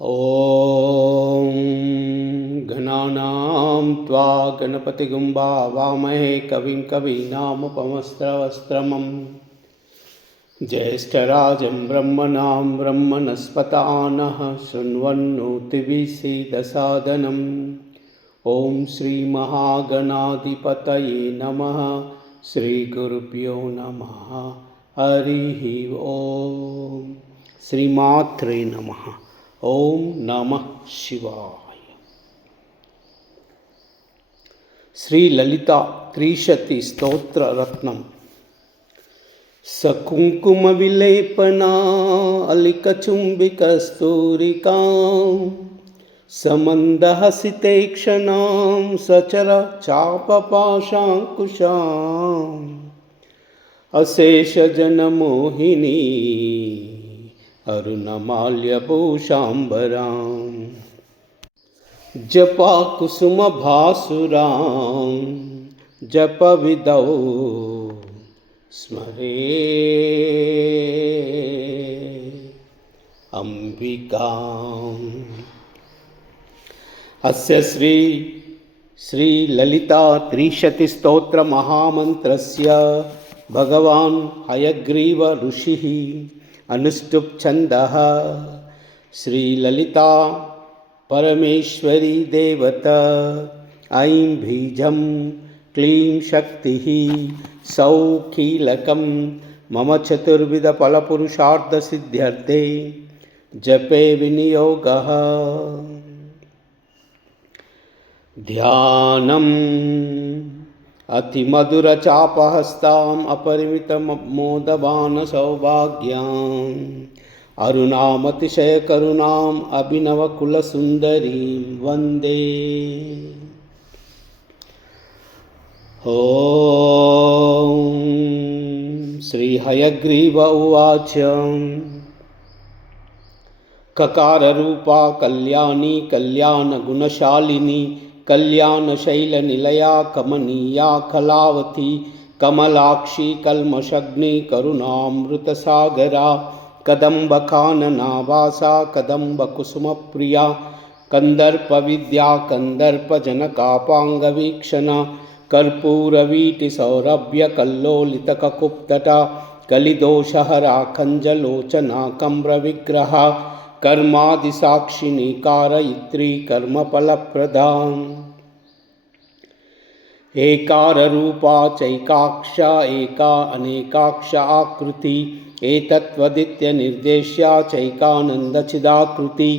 ॐ गणानां त्वा गणपतिगुं भावामहे कविं कवीनामुपमस्त्रवस्त्रमं ज्येष्ठराजं ब्रह्मणां ब्रह्मणस्पतानः शृण्वन्नोतिभिः ॐ श्रीमहागणाधिपतये नमः। श्रीगुरुभ्यो नमः। हरिः ॐ। श्रीमात्रे नमः। ओम नमः शिवाय। श्री ललिता त्रिशति स्तोत्र रत्नम। सकुंकुम विलेपना अलिकचुंबिक स्तूरिका समंदहसितेक्षणां सचर चापपाशांकुशाम् अशेष जनमोहिनी अरुणमाल्यभूषाम्बरां जपा कुसुम भासुरां जपविदौ स्मरे अंबिकाम्। अस्य श्री ललिता त्रिशति स्तोत्र महामंत्रस्य भगवान् हयग्रीव ऋषिः अनुष्टुप छंदः। श्री ललिता परमेश्वरी देवता ऐं बीजं क्लीं शक्तिः सौः कीलकं मम चतुर्विध फलपुरुषार्थ सिद्ध्यर्थे जपे विनियोगः। ध्यानम् अतिमधुरचापहस्ताम् अपरिमितमोदवान् सौभाग्याम् अरुणामतिशयकरुणाम् अभिनवकुलसुन्दरीं वन्दे। ॐ श्रीहयग्रीव उवाच। ककाररूपा कल्याणी कल्याणगुणशालिनी कल्याणशैलनिलया कमनीया कलावती कमलाक्षी कल्मषग्नि करुणामृतसागरा कदम्बकाननावासा कदम्बकुसुमप्रिया कन्दर्पविद्या कन्दर्पजनकापाङ्गवीक्षणा कर्पूरवीटिसौरभ्यकल्लोलितककुप्तटा कलिदोषहरा कञ्जलोचना कम्रविग्रहा कर्मादिसाक्षिणी कारयित्री कर्मफलप्रदा एकाररूपा चैकाक्षा एका अनेकाक्ष आकृति एतत्त्वदित्यनिर्देश्या चैकानन्दचिदाकृति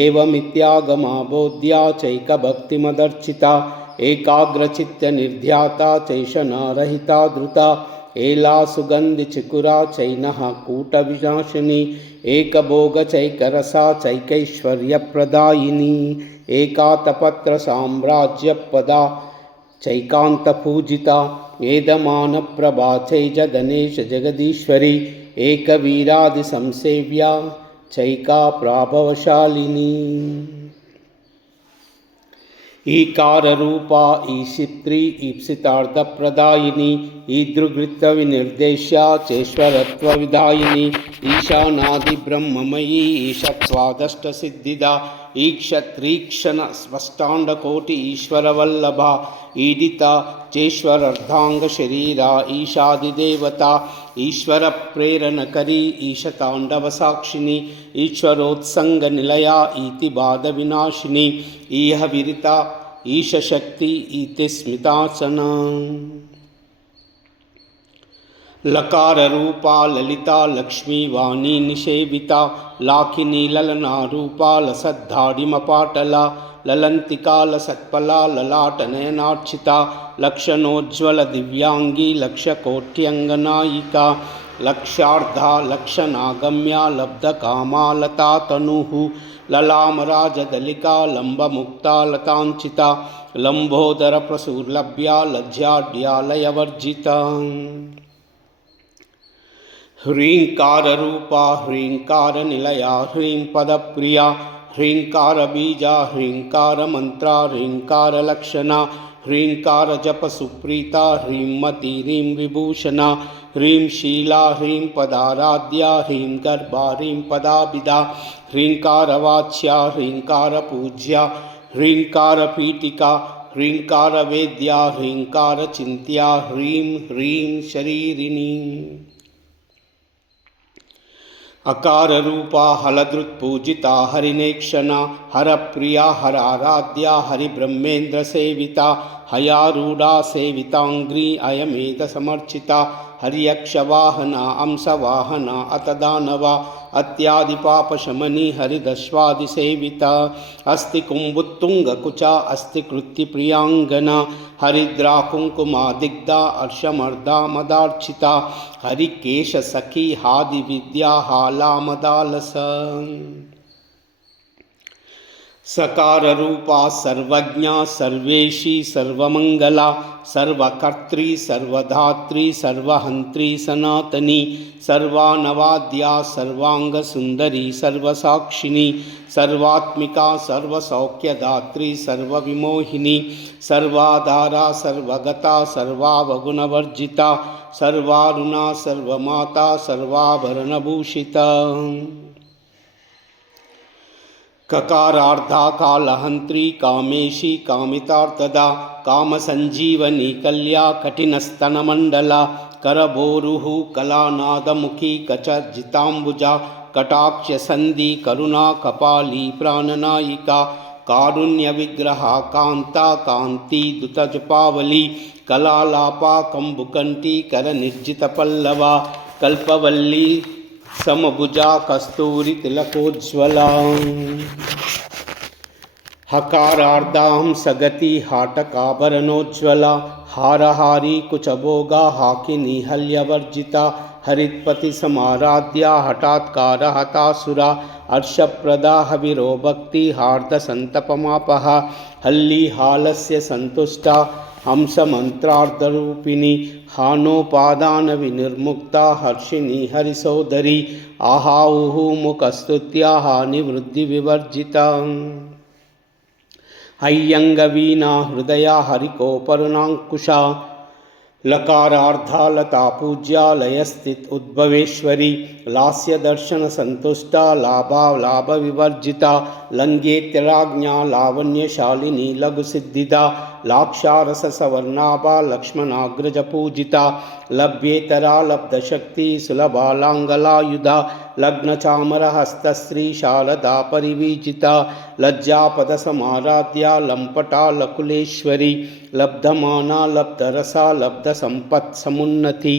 एवमित्यागमाबोध्या चैकभक्तिमदर्चिता एकाग्रचित्तनिर्ध्याता चैषणारहिता धृता एला सुगन्धिचिकुरा चैनः कूटविनाशिनी एकभोगचैकरसा चैकैश्वर्यप्रदायिनी एकातपत्रसाम्राज्यपदा चैकान्तपूजिता एदमानप्रभा चैजधनेश जगदीश्वरी एकवीरादिसंसेव्या चैका प्राभवशालिनी। ईकाररूपा ईशित्री ईप्सितार्थप्रदायिनी ईदृग्वृत्तविनिर्देश्या चेश्वरत्वविधायिनी ईशानादिब्रह्ममयी ईशत्वादष्टसिद्धिदा ईक्षत्रीक्षण स्पष्टाण्डकोटि ईश्वरवल्लभा ईडिता चेश्वरार्धांगशरीरा ईशादिदेवता ईश्वरप्रेरणकरी ईशताण्डवसाक्षिणी ईश्वरोत्संगनिलया इतिबाधविनाशिनी इह विरिता ईशशक्ति इति स्मितासना। लकाररूपा ललिता लक्ष्मी वाणी निषेविता लाखिनी ललनारूपा लसद्धाडिमपाटला ललन्तिका लसत्पला ललाटनयनार्चिता लक्षणोज्ज्वल दिव्यांगी लक्षकोट्यङ्गनायिका लक्षार्धा लक्षणागम्या लब्धकामा लता तनुः ललामराजदलिका लम्बमुक्ता लताञ्चिता लम्बोदरप्रसुर्लभ्या लज्जाड्यालयवर्जिता। ह्रींकाररूपा ह्रींकारनिलया ह्रीं पदप्रिया ह्रींकारबीजा ह्रींकारमन्त्रा ह्रींकारलक्षणा ह्रींकार जप सुप्रीता ह्रीं मति ह्रीं विभूषणा ह्रीं शीला ह्रीं पदाराध्या ह्रीं गर्भा ह्रीं पदाभिदा ह्रींकार वाच्या ह्रींकार पूज्या ह्रींकार पीठिका ह्रींकार वेद्या ह्रींकार चिंत्या ह्रीं ह्रीं शरीरिणी अकार रूपा हलदृत्पूजिता हरिनेक्षणा हरप्रिया हराराध्या हरिब्रह्मेन्द्र सेविता हयारूढ़ा सेवितांग्री अयमेध समर्चिता हरियक्षवाहना अंशवाहना अतदानवा अत्यादि पापशमनी हरिदश्वादिसेविता अस्ति कुंभुत्तुंगकुचा अस्ति कृत्तिप्रियांगना हरिद्रा कुंकुमा दिग्धा अर्षमर्दा मदार्चिता हरिकेश सखी हादि विद्या हाला मदालस सकार रूपा सर्वज्ञा सर्वेशी सर्वमंगला सर्वकर्त्री सर्वधात्री सर्वहंत्री सनातनी सर्वानवाद्या सर्वांग सुंदरी सर्वसाक्षिणी सर्वात्मिका सर्वसौख्यदात्री सर्वविमोहिनी सर्वाधारा सर्वगता सर्वावगुणवर्जिता सर्वारुणा सर्वमाता सर्वाभरणभूषिता ककारार्धा कालहंत्री कामेशी कामितार्थदा कामसंजीवनी कल्या कठिनस्तनमंडला करबोरुः कलानादमुखी कचजितांबुजा कटाक्ष संधि करुणा कपाली प्राणनायिका कारुण्य विग्रहा कांता कांति दुतजपावली कलालापा कंबुकंटी कर निर्जित पल्लवा कल्पवल्ली समभुजा कस्तूरी तिलकोज्ज्वला हकारार्धां सगति हाटकाभरणोज्ज्वला हारहारी कुचभोगा हाकिनी हल्यवर्जिता हरित्पति समाराध्या हठात्कार हतासुरा अर्षप्रदा हविरो भक्ति हार्द संतपमापहा हल्ली हालस्य संतुष्टा हंस मंत्रार्धरूपिणी हानोपादान विनिर्मुक्ता हर्षिणी हरिसोदरी आहाऊह मुखस्तुत्या हानिवृद्धि विवर्जिता हय्यंगवीना हृदया हरिकोपरुणांकुशा लकारार्धा लता पूज्या लयस्थित उद्भवेश्वरी लास्य दर्शन संतुष्टा लाभा लाभ विवर्जिता लंघेत्यराज्ञा लावण्यशालिनी लघु सिद्धिदा लाक्षारस सवर्णाभा लक्ष्मणाग्रज पूजिता लभ्येतरा लब्धशक्ति सुलभा लांगलायुधा लग्न चामर हस्तश्री शारदा परिवीजिता लज्जापद समाराध्या लंपटा लकुलेश्वरी लब्धमाना लब्धरसा लब्ध संपत् समुन्नति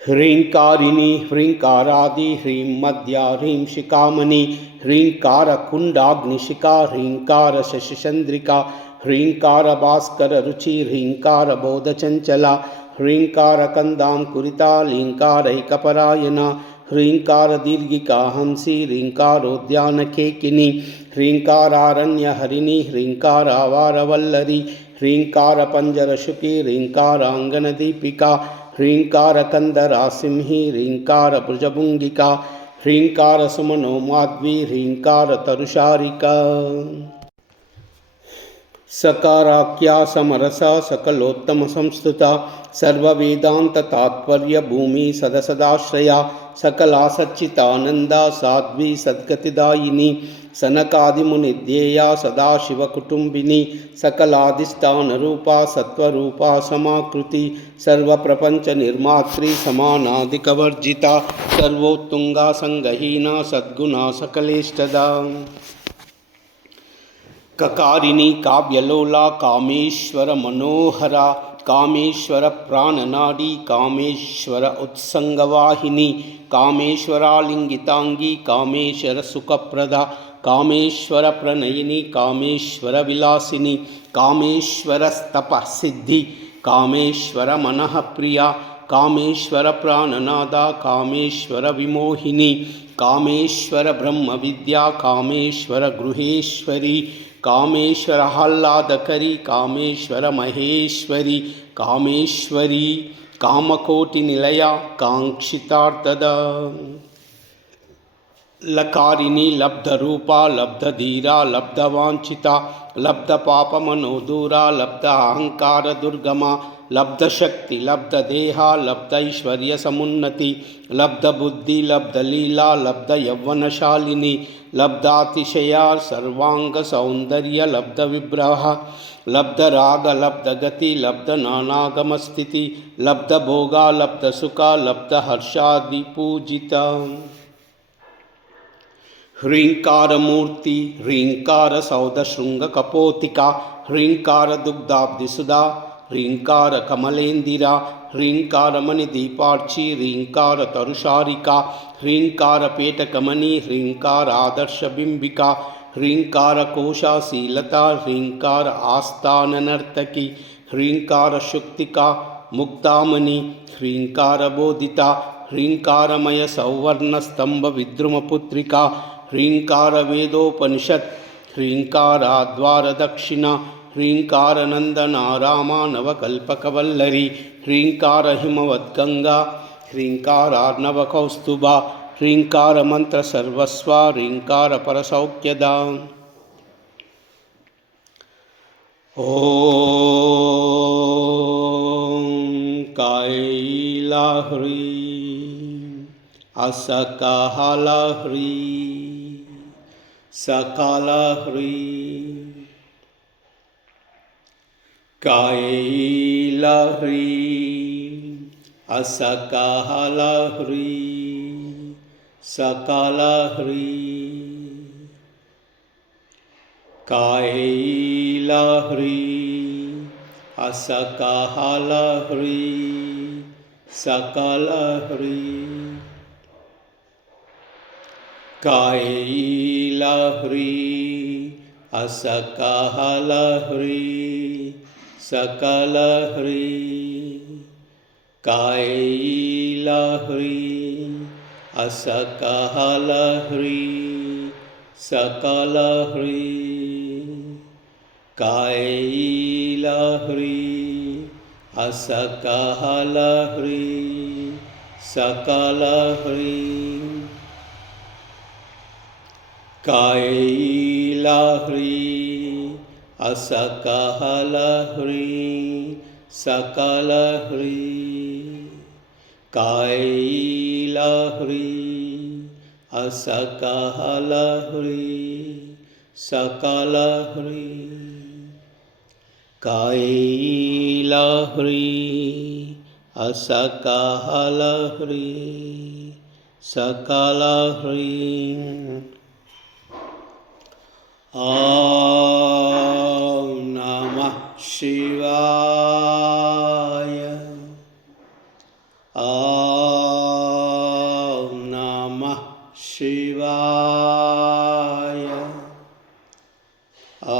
ह्रींकारिणी ह्रींकारादि ह्रीं मध्या ह्रीं शिखामणि ह्रींकार कुंडाग्निशिखा ह्रींकार शशिचंद्रिका ह्रींकार भास्कर रुचि ह्रींकार बोधचंचला ह्रींकार कंदां कुरिता लींकारैकपरायणा ह्रींकार दीर्घिका हंसी ह्रींकारोद्यानकेकिनी ह्रींकारारण्य हरिणी ह्रींकारावारवल्लरी ह्रींकार पंजरशुकी ह्रींकारांगनदीपिका ह्रींकार कंदरा सिंही ह्रींकार भुजभुंगिका ह्रींकार सुमनो माध्वी ह्रींकार तरुशारिका सकाराख्या समरसा सकलोत्तम संस्तुता सर्ववेदांत तात्पर्य भूमि सदसदाश्रया सकला सच्चितानंदा साध्वी सद्गतिदायिनी सनकादिमुनिध्येया सदाशिवकुटुंबिनी सकलाधिष्ठान रूपा सत्वरूपा समाकृति सर्वप्रपंच निर्मात्री समानाधिकवर्जिता सर्वोत्तुंगा संगहीना सद्गुणा सकलेष्टदा ककारिणी काव्यलोला कामेश्वर मनोहरा कामेश्वर प्राणनाडी कामेश्वर उत्संगवाहिनी कामेश्वरालिंगितांगी कामेश्वर सुखप्रदा कामेश्वर प्रणयिनी कामेश्वर विलासिनी कामेश्वर तपसिद्धि कामेश्वर मनः प्रिया कामेश्वर प्राणनादा कामेश्वर विमोहिनी कामेश्वर ब्रह्म विद्या कामेश्वर गृहेश्वरी कामेश्वर आह्लादकरी कामेश्वर महेश्वरी कामेश्वरी कामकोटि निलया कांक्षितार्थदा लकारिणी लब्धरूपा लब्धधीरा लब्धवांछिता लब्धपापमनोदूरा लब्धाहंकारदुर्गमा लब्धशक्ति लब्धदेहा लब्धैश्वर्यसमुन्नति लब्धबुद्धि लब्धलीला लब्धयौवनशालिनी लब्धातिशया सर्वांगसौन्दर्य लब्धविग्रह लब्धराग लब्धगति लब्धनानागमस्थिति लब्धभोगा लब्धसुखा लब्धहर्षादिपूजिता ह्रींकारमूर्ति ह्रींकारसौधशृङ्गकपोतिका ह्रींकारदुग्धाब्धिसुधा ह्रींकारकमलेन्दिरा ह्रींकारमणिदीपार्ची ह्रींकारतरुशारिका ह्रींकारपेटकमणि ह्रींकारादर्शबिम्बिका ह्रींकारकोशाशीलता ह्रींकार आस्थाननर्तकी ह्रींकारशुक्तिका मुक्तामणि ह्रींकारबोधिता ह्रींकारमयसौवर्णस्तम्भविद्रुमपुत्रिका ह्रींकारवेदोपनिषत् ह्रींकाराद्वारदक्षिणा ह्रींकारनन्दनारामा नवकल्पकवल्लरी ह्रींकारहिमवद्गङ्गा ह्रींकारार्णवकौस्तुभा ह्रींकारमन्त्रसर्वस्वा ह्रींकारपरसौख्यदा ॐ कैलाह्रीं असकालाह्रीं सकालाह्रीं कैलाह्रीं असकालाह्रीं सकालाह्रीं कैलाह्रीं असकालाह्रीं सकलाह्रीं कैलाह्रीं असकालाह्रीं सकलाह्रीं कैलाह्रीं असकालाह्रीं सकलाह्रीं कैलाह्रीं असकालाह्रीं सकलाह्रीं कैलाह्रीं असकालाह्रीं सकलाह्रीं कैलाह्रीं असकालाह्रीं सकलाह्रीं कैलाह्रीं असकालाह्रीं सकलाह्रीं ॐ नमः शिवाय ॐ नमः शिवाय ॐ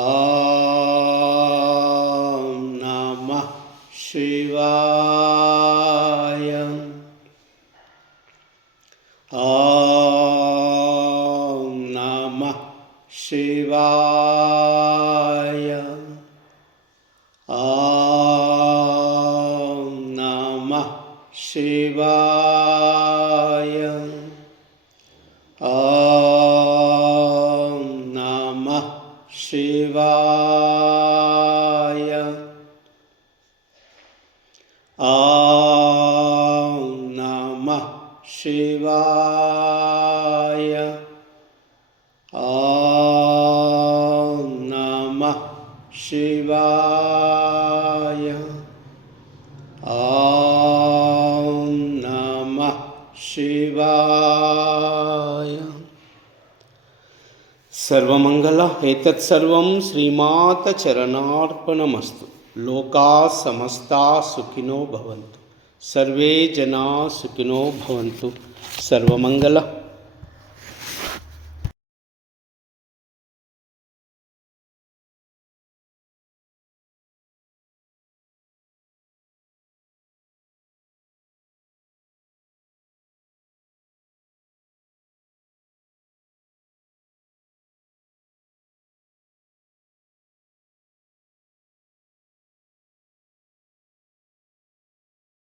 नमः शिवाय ॐ नमः शिवाय ॐ नमः शिवाय ॐ नमः शिवाय ॐ नमः शिवाय ॐ नमः शिवाय ॐ नमः शिवाय सर्वमंगल एतत्सर्वं श्रीमाता चरणार्पणमस्तु। लोकाः समस्ताः सुखिनो भवन्तु, सर्वे जनाः सुखिनो भवन्तु। सर्वमंगल।